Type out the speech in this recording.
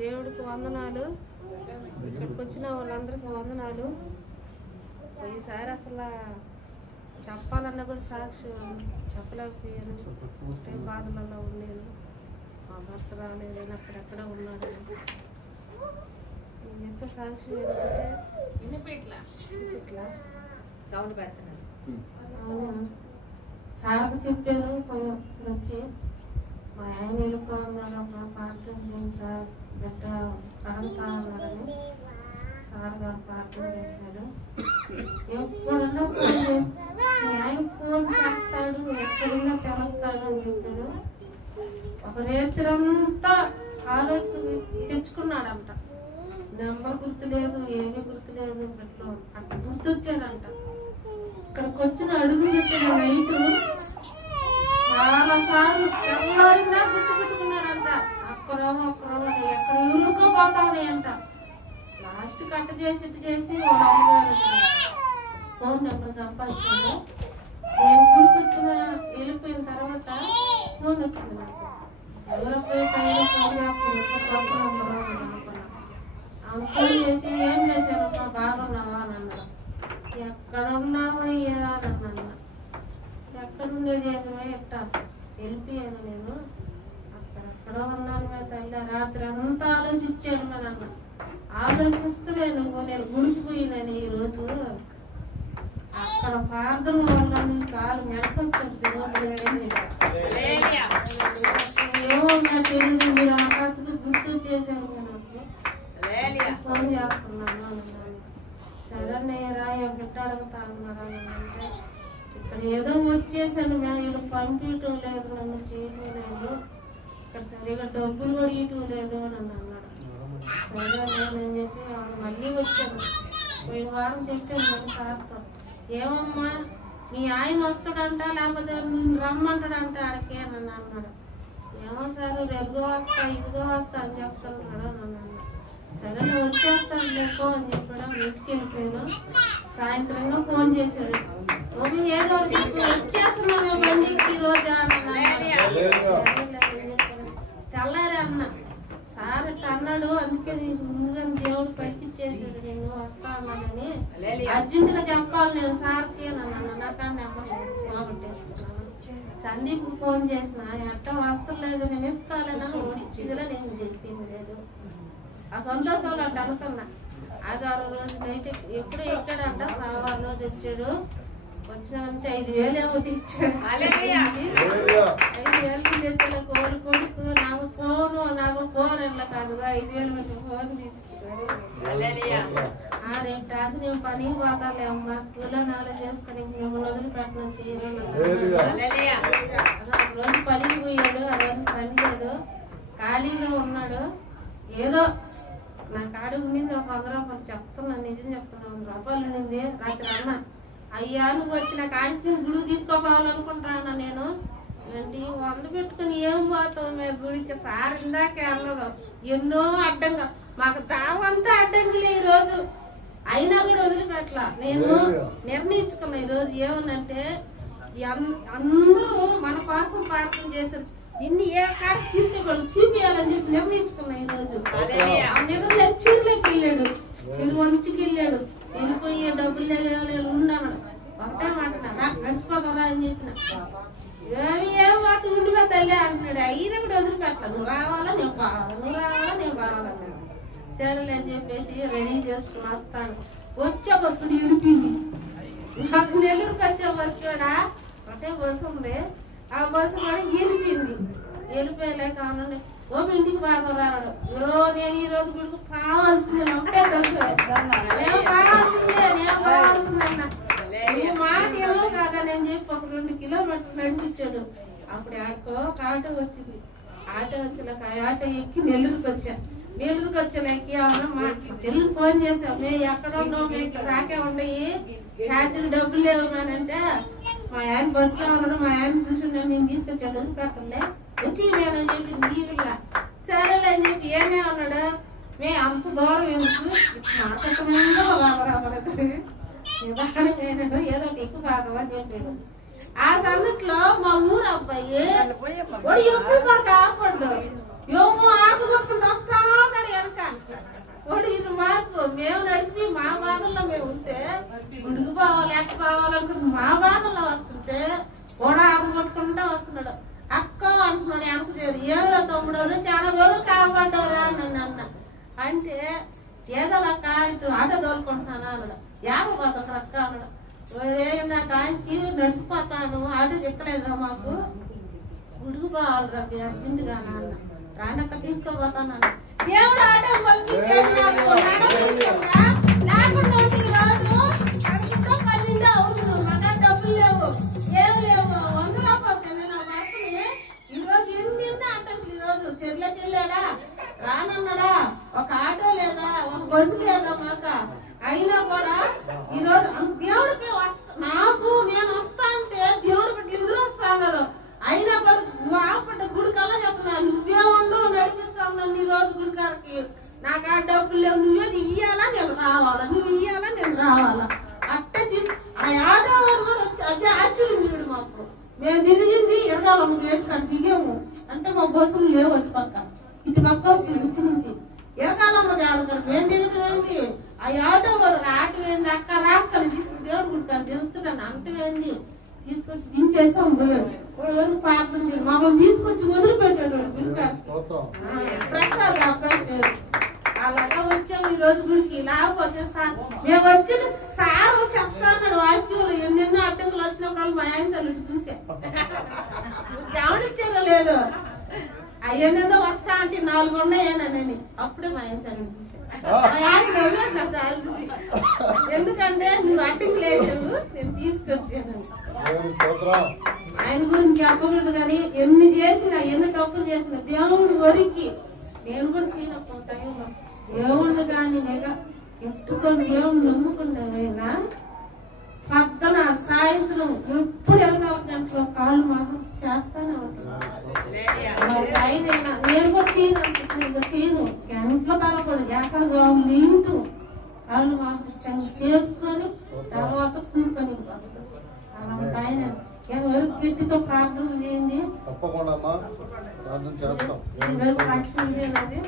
దేవుడికి వందనాలు. ఇక్కడికి వచ్చిన వాళ్ళందరికీ వందనాలు. ఈసారి అసలు చెప్పాలన్నా కూడా సాక్ష్యం చెప్పలేకపోయాను. బాధలలో ఉండేది. మా భర్త రాలేదు, అక్కడెక్కడ ఉన్నాడు. నేను చెప్పే సాక్ష్యం ఏంటంటే ఇట్లా సౌండ్ పెడుతున్నాను. సార్కు చెప్పాను. వచ్చి మా ఆయన వెళ్ళిపోతున్నాడు, అప్పుడు ప్రార్థన చేయండి సార్, బిడ్డ కడతా ఉన్నాడని సార్ గారు ప్రార్థన చేశాడు. ఎప్పుడన్నా ఫోన్ మీ ఆయన ఫోన్ చేస్తాడు, ఎక్కడున్నా తెలుస్తాడు అని చెప్పాడు. ఒక రేత్రంతా ఆలోచన తెచ్చుకున్నాడంట. నెంబర్ గుర్తులేదు, ఏమీ గుర్తులేదు. బిడ్డలో అట్లా గుర్తొచ్చాడంట. ఇక్కడికి వచ్చిన అడుగు పెట్టిన నైట్ చాలా సార్లు తెల్లారిందా గుర్తు పెట్టుకున్నాడంట. అక్కరవ్వ ఎక్కడ ఊరుకోపోతావునాయంట. లాస్ట్ కట్ట చేసి వాళ్ళ అమ్మగారు ఫోన్ నెంబర్ సంపాదించాడు. నేను గుడికి వచ్చిన వెళ్ళిపోయిన తర్వాత ఫోన్ వచ్చింది నాకు. ఎవరో టైం ఫోన్ చేస్తుంది, తప్పు నెంబర్ అనుకున్నా. ఆమె ఫోన్ చేసి ఏం చేశానమ్మా, బాగున్నావా అని అన్నాడు. ఎక్కడ ఉన్నావయ్యా అని అన్నా. ఎక్కడుండేది ఏమో ఎట్టా వెళ్ళిపోయాను నేను, అక్కడెక్కడో ఉన్నాను మే తల్లి. రాత్రి అంతా ఆలోచించాను మా నాన్న. ఆలోచిస్తూనే నేను గుడికి పోయినాను. ఈరోజు అక్కడ ప్రార్థన వల్ల కాలు మెడకొచ్చాడు. ఏమో నాకు తెలియదు, మీరు హఠాత్తుగా గుర్తు చేశాను. నాకు ఫోన్ చేస్తున్నాను అన్నాను. సరే రాయ బిడ్డ అడుగుతాను మేడం అంటే, ఇక్కడ ఏదో వచ్చేసాను మేము, ఇక్కడ పంపించడం లేదు, నన్ను చేయటం లేదు, ఇక్కడ సరిగా డబ్బులు కూడా ఇవ్వటం లేదు అని అన్నాడు. సరే నేనని చెప్పి మళ్ళీ వచ్చాను. పోయిన వారం చెప్పాను మళ్ళీ సార్తో, ఏమమ్మా మీ ఆయన వస్తాడంట లేకపోతే రమ్మంటాడంట ఆడికి అని అన్నాడు. ఏమో సార్ ఎదుగో వస్తా ఇదిగో వస్తా అని చెప్తున్నాడు అని అన్నాడు. సరే నేను వచ్చేస్తాను లేకో అని చెప్పడం వెతికెళ్ళిపోయాను. సాయంత్రంగా ఫోన్ చేశాడు, ఏదో చెప్పి వచ్చేస్తున్నాము బండికి రోజా తెల్లారి అన్న. సార్ అట్లా అన్నాడు, అందుకే నీకు ముందుగా దేవుడు పైకిచ్చేసాడు, నేను వస్తా అన్నానని అర్జెంట్ గా చెప్పాలి నేను సార్కి అని అన్నాను. నాకన్నా పోగొట్టేసుకున్నాను. సందీప్ ఫోన్ చేసిన, ఎట్టా వస్తలేదు నేను ఇస్తాలేనని ఓడిచ్చిదిలా నేను చెప్పింది లేదు. ఆ సంతోషంలో అంటే అనుకున్నా. 6 రోజు నైట్ ఎప్పుడు ఎక్కాడంట, సోమవారం రోజు వచ్చాడు. వచ్చినామంటే 5,000 ఏమో తెచ్చాడు. 5,000 తెచ్చలే కొడుకు నాకు ఫోన్ ఎట్లా కాదుగా 5,000 పెట్టి ఫోన్ తీసుకున్నాడు. రేపు రాజు నేను పనికి పోతాలే అమ్మా, కూలో నాలో చేసుకుని మిమ్మల్ని వదిలిపెట్టడం చేయాలి. రోజు పనికి పోయాడు, ఆ రోజు పని లేదు, ఖాళీగా ఉన్నాడు. ఏదో నా కాడ ఉండింది ఒక 100 రూపాయలు, చెప్తున్నాను నిజం చెప్తున్నాను, 100 రూపాయలు ఉండింది. రాత్రి అన్న, అయ్యా నువ్వు వచ్చిన కాడికి గుడికి తీసుకోపోవాలనుకుంటున్నా నేను ఏంటి 100 పెట్టుకుని ఏం పోతావు మేము గుడికి. సార్ ఇందాకే అన్నారు, ఎన్నో అడ్డంగా మాకు దావంతా అడ్డంకిలే ఈరోజు, అయినా కూడా వదిలిపెట్టలా. నేను నిర్ణయించుకున్నా ఈరోజు ఏమనంటే, అందరూ మన కోసం ప్రార్థన చేశారు, ఇన్ని ఏ కాడికి తీసుకెళ్ళి చూపించాలని చెప్పి నిర్ణయించుకున్నా ఈరోజు. ఆ నిజం చీరలోకి వెళ్ళాడు, చిరు వంచుకి వెళ్ళాడు, వెళ్ళిపోయి డబ్బులు లేదు ఉన్నాను. ఒకటే మాట్లాడినా గడిచిపోతారా అని చెప్పిన, ఏం మాట ఉండిపో తల్లి అంటున్నాడు. అయినా కూడా వదిలిపెట్ట, నువ్వు రావాలా నేను కావాలా, నువ్వు రావాలా నేను కావాలన్నాడు. సరేలే అని చెప్పేసి రెడీ చేసుకుని వస్తాను. వచ్చే బస్సు కూడా ఇరిపింది. నాకు నెల్లూరుకి వచ్చే బస్సు కూడా ఒకటే బస్సు ఉంది, ఆ బస్సు కూడా ఇరిపింది. వెళ్ళిపోయలేక ఇంటికి బాగా రావడం. నేను ఈ రోజు గుడికి కావాల్సిందే, ఒకటే దగ్గర నేను కావాల్సిందే అన్న. నువ్వు మాట ఏమో కాదా నేను చెప్పి ఒక 2 కిలోమీటర్లు నడిపించాడు. అప్పుడు ఒక ఆటో వచ్చింది. ఆటో వచ్చేలాక ఆటో ఎక్కి నెల్లూరుకి వచ్చా. నెల్లూరుకి వచ్చేలాకి మా చెల్లికి ఫోన్ చేసాం, మేము ఎక్కడ ఉన్నావు, మేము ఇక్కడ రాకే ఉండయి, ఛార్జీకి డబ్బులు లేవమానంటే మా ఆయన బస్సులో ఉన్నాడు, మా ఆయన చూసిండే నేను తీసుకొచ్చాడు పెడతాంలే వచ్చి మేనని చెప్పింది ఈ పిల్ల. సరేలే అని చెప్పి ఏమే ఉన్నాడు, మే అంత దూరం ఎందుకు మాట్లాడకుండా బాగా రాబడుతుంది ఏదో ఒకటి ఎక్కువ బాగా అని చెప్పాడు. ఆ సందట్లో మా ఊరు అబ్బాయి ఎప్పుడు మాకు ఆపండు, ఏమో ఆకు మా బాధలో వస్తుంటే కూడా కొట్టుకుంటా వస్తున్నాడు. అక్క అంటున్నాడు వెనక చేరు, ఏమరా తమ్ముడు చాలా రోజులు కాపాడ్డవరా నన్ను అన్న అంటే ఏదో అక్క ఇటు ఆటో తోలుకుంటున్నాను అన్నాడు. 50 పోతాడు అక్క అన్నాడు. నా టాంచి నడిచిపోతాను, ఆటో ఎక్కలేదురా మాకు, ఉడికిపోవాలి రవి అర్జెంటుగా నాన్న రానక్క తీసుకోపోతాను అన్న. దేవుడు ఆటో పంపించాడు నాకు లేకుండా అవుతుంది. మన డబ్బులు లేవు, ఏం లేవు. 100 రూపాయలు నా భర్తని ఈరోజు ఎన్ని ఆటోలు, ఈరోజు చెర్లకి వెళ్ళాడా రానన్నాడా, ఒక ఆటో లేదా, ఒక బస్సు లేదా మాక. అయినా కూడా ఈరోజు దేవుడికి నాకు నేను వస్తా అంటే దేవుడు బట్టి ఎదురు వస్తా అన్నాడు. అయినా కూడా ఆపడ్డ గుడి కల్లా చెప్తున్నాను, నువ్వే ఉండు నడిపించావు నన్ను ఈ రోజు గుడికారికి. నాకు ఆ డబ్బులు లేవు, నువ్వేది ఇయ్యాలా నేను రావాలా, నువ్వు ఇయ్యాలా నేను రావాలా. అట్టే ఆ ఆటో కూడా అదే ఆశ్చర్యం మాకు. మేము తిరిగింది ఎరగాలమ్మ గేట్ కాడ దిగాము అంటే మా బస్సులు లేవు, ఇటు పక్క వస్తుంది ఉచ్చి నుంచి ఎరగాలమ్మ దేవత మేము దిగుతుంది. ఆ ఆటో కూడా రావటమేంది అక్క రాక్కని తీసుకుని దేవుడు గుడికారు దిగుతున్నాను అంటమేంది తీసుకొచ్చి దించేసాం. పోయాడు ప్రార్థన చేయాలి, మమ్మల్ని తీసుకొచ్చి వదిలిపెట్టాడు గుడికారు. ప్రసాద్ అబ్బాయి పేరు. అలాగా వచ్చాము ఈ రోజు గుడికి. లేకపోతే సార్ మేము వచ్చిన సారు చెప్తా అన్నాడు వాక్యూలు ఎన్నెన్నో అడ్డంకులు వచ్చినప్పుడు మా ఆయన సార్ ఇటు చూసా గమనించారో లేదు. అయ్యేదో వస్తా అంటే 4 ఉన్నాయేనని అప్పుడే మా ఆయన సార్ ఇటు చూసా. మా ఆయన నవ్వుట్లా సార్ చూసి, ఎందుకంటే నువ్వు అడ్డంకులు వేసావు నేను తీసుకొచ్చాను. ఆయన గురించి చెప్పకూడదు కానీ ఎన్ని చేసినా ఎన్ని తప్పులు చేసినా దేవుడు వరికి నేను కూడా చేయనప్పుడు టైంలో దేవుణ్ణి కానీ నెగా ఎత్తుకొని దేవుణ్ణి నమ్ముకున్నామైనా పక్కన సాయంత్రం ఎప్పుడు 24 గంటలో కాళ్ళు మాకు చేస్తానే ఉంటున్నాను. అయినైనా నేను కూడా చేయను అనిపిస్తుంది, ఇక చేయను గంటల తరబడి ఏకాజాము తింటూ కాళ్ళు మాకు చేసుకొని తర్వాత కూలి పనికి పడుతుంది. అలాంటి ఆయన ఎవరికి గట్టిగా ప్రార్థన చేయండి, తప్పకుండా సాక్షి ఇదేనది.